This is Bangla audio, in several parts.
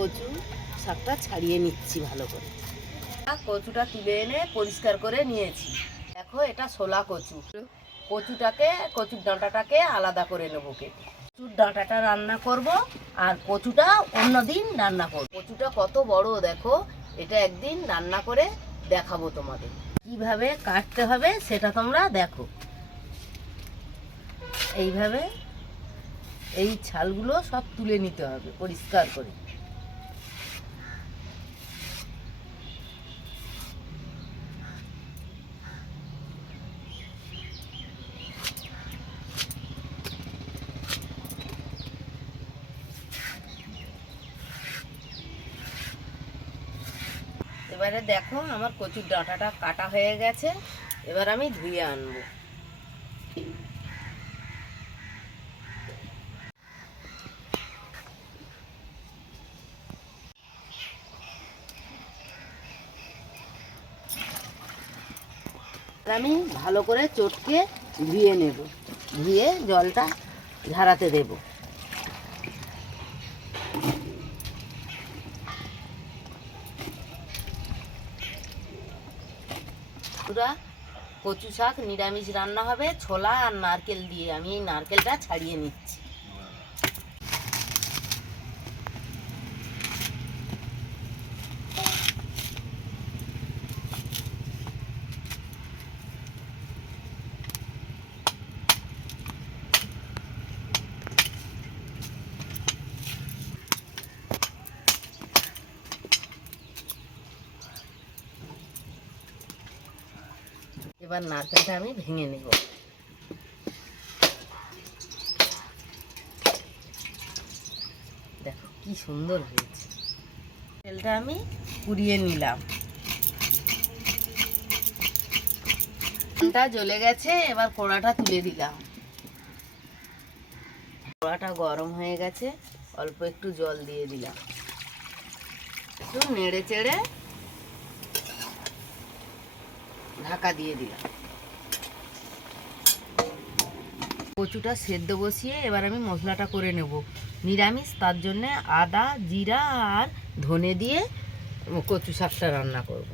কচু শাকটা ছাড়িয়ে নিচ্ছি ভালো করে। কচুটা তুলে এনে পরিষ্কার করে নিয়েছি। দেখো, এটা শোলা কচু। কচুটাকে, কচুর ডাঁটাটাকে আলাদা করে নেব কেটে। কচুর ডাঁটাটা রান্না করব আর কচুটা অন্যদিন রান্না করব। কচুটা কত বড়, দেখো, এটা একদিন রান্না করে দেখাবো তোমাদের। কীভাবে কাটতে হবে সেটা তোমরা দেখো। এইভাবে এই ছালগুলো সব তুলে নিতে হবে পরিষ্কার করে। এবারে দেখো আমার কচুর ডাঁটাটা কাটা হয়ে গেছে, এবার আমি ধুয়ে আনব। আমি ভালো করে চটকে ধুয়ে নেব, ধুয়ে জলটা ঝাড়াতে দেব। পুরা কচু শাক, নিরামিষ রান্না হবে, ছোলা আর নারকেল দিয়ে। আমি এই নারকেলটা ছাড়িয়ে নিচ্ছি। এবার নারকেলটা আমি ভেঙে নেব। দেখো কি সুন্দর হয়েছে। তেলটা আমি কুড়িয়ে নিলাম। তেলটা জ্বলে গেছে, এবার কড়াটা তুলে দিলাম। কড়াটা গরম হয়ে গেছে, অল্প একটু জল দিয়ে দিলাম। একটু নেড়ে চেড়ে ঢাকা দিয়ে দিলাম। কচুটা সেদ্ধ বসিয়ে এবার আমি মশলাটা করে নেব। নিরামিষ, তার জন্য আদা, জিরা আর ধনে দিয়ে কচু শাকটা রান্না করব।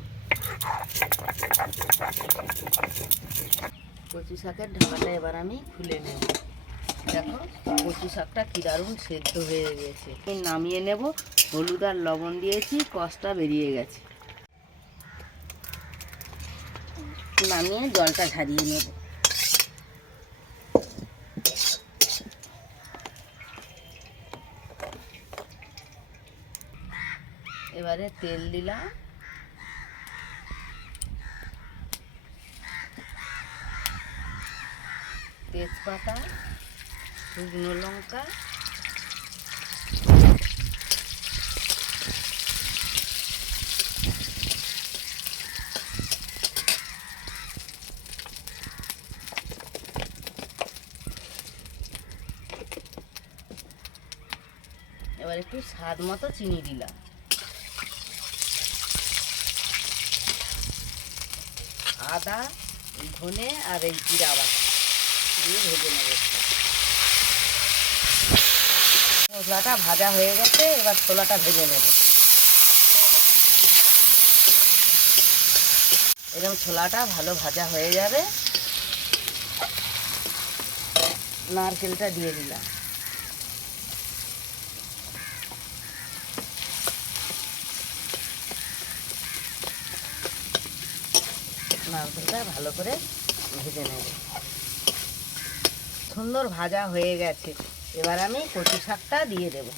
কচু শাকের ঢাকাটা এবার আমি খুলে নেব। দেখো, কচু শাকটা কি দারুণ সেদ্ধ হয়ে গেছে। নামিয়ে নেব, হলুদ আর লবণ দিয়েছি কষটা বেরিয়ে গেছে। নামিয়ে জলটা ঝারিয়ে নেব। এবারে তেল দিলাম। তেজপাতা শুকনো লঙ্কা এবার একটু স্বাদ মতো চিনি দিলাম। আদা ধনে আর এই জিরা বাটা দিয়ে ভেজে নেব। মশলাটা ভাজা হয়ে গেছে, এবার ছোলাটা ভেজে নেব। এরকম ছোলাটা ভালো ভাজা হয়ে যাবে। নারকেলটা দিয়ে দিলাম। নারকেলটা ভালো করে ভেজে নেব। সুন্দর ভাজা হয়ে গেছে। এবার আমি কচু শাকটা দিয়ে দেব।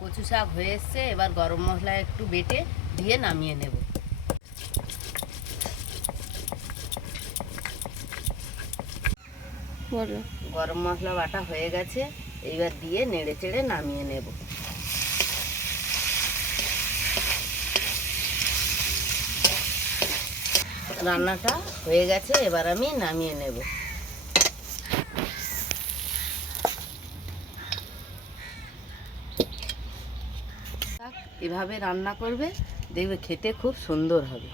কচু শাক হয়ে এসছে, এবার গরম মশলা একটু বেটে দিয়ে নামিয়ে নেব। গরম মশলা বাটা হয়ে গেছে, এইবার দিয়ে নেড়ে চেড়ে নামিয়ে নেব। রান্নাটা হয়ে গেছে, এবার আমি নামিয়ে নেব। এভাবে রান্না করবে, দেখবে খেতে খুব সুন্দর হবে।